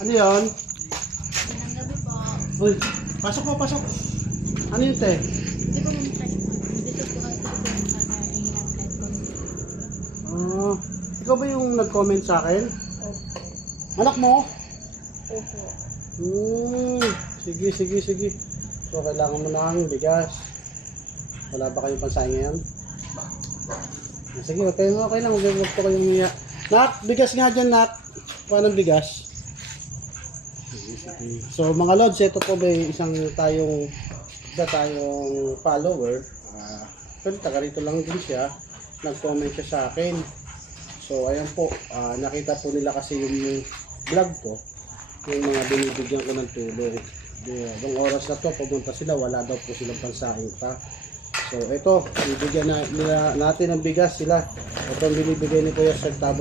Ano yun? Magandang gabi po. Uy, pasok po, pasok. Ano yun, te? Hindi po mamatay. Dito po kasi po yung kakaingat kahit po. Ah, ikaw ba yung nag-comment sa akin? Opo. Anak mo? Opo. Sige, sige, sige. So, kailangan mo ng bigas. Wala ba kayong pansaing ngayon? Sige, okay lang. Huwag po kayong umiyak. Nak, bigas nga dyan, nak. Paano bigas? Sige, sige. So, mga lods, ito po ba isa tayong follower. Pero taga rito lang din siya. Nag-comment siya sa akin. So, ayan po. Nakita po nila kasi yung vlog ko. Yung mga binibigyan ko ng tulong. Yung oras na to, pumunta sila, wala daw po silang pansaing pa. So ito, bibigyan natin ng bigas sila. Ito ang binibigay ni Kuya Sir, tapos